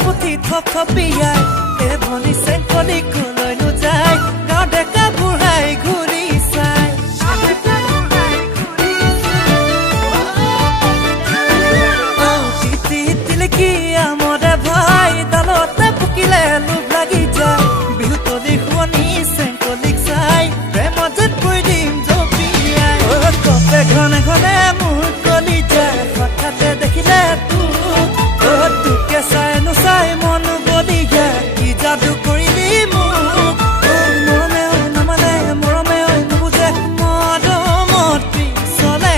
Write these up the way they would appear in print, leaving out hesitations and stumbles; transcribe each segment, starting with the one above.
পুথি থপথপিয়াই এই ভনী চেংকলি কলৈ নোযায় গাঁও ডেকা বুঢ়াই ঘূৰি চাই তিলিকি আমৰে ভাই দালতে পুকিলে লোভ লাগি যায় বিহু তলি শুৱনি চেংকলিক চাই প্ৰেমত যেন কৈ দিম জপিয়াই কপে ঘনে ঘনে মোৰ কলি যায় হঠাতে দেখিলে তোকে চাই নোচাই মন বলি যায় কি যাদু কৰিলি মোক মৰমে নামানে মৰমে নুবুজে মৰমত পিছলে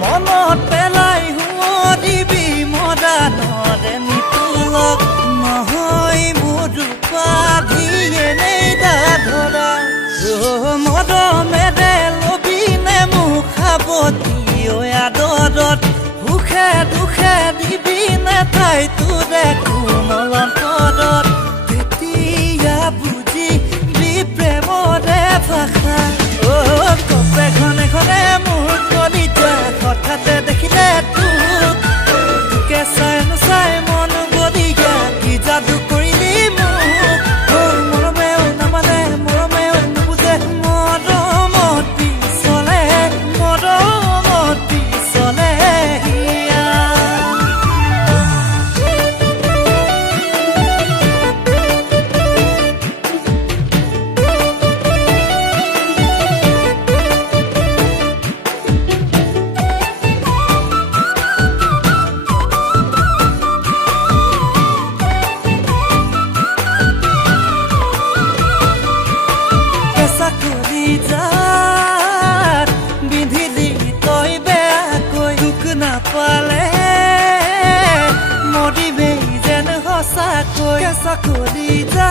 মনত পেলাই শুৱদিবি মদানৰে নিতুলক নহয় মোৰ উপাধিয়ে নেইদা ধৰা মৰমেৰে লবিনে মোক সাৱতি আদৰত সুখে দুখে দিবিনে ঠাই তোৰে কোমলত পদত তেতিয়া বুজি প্ৰেমৰে ভাষা কপে ঘনে ঘনে মোৰ কলি যায় হঠাতে দেখিলে তোকে চাই নোচাই মন বলি যায় কি যাদু কৰিলি মোক মৰমে নামানে মৰমে নুবুজে মৰমত পিছলে বিধিলি তই বেয়াকৈ দুখ নাপালে মৰিবেই যেন সঁচাকৈ কেঁচা কলি যা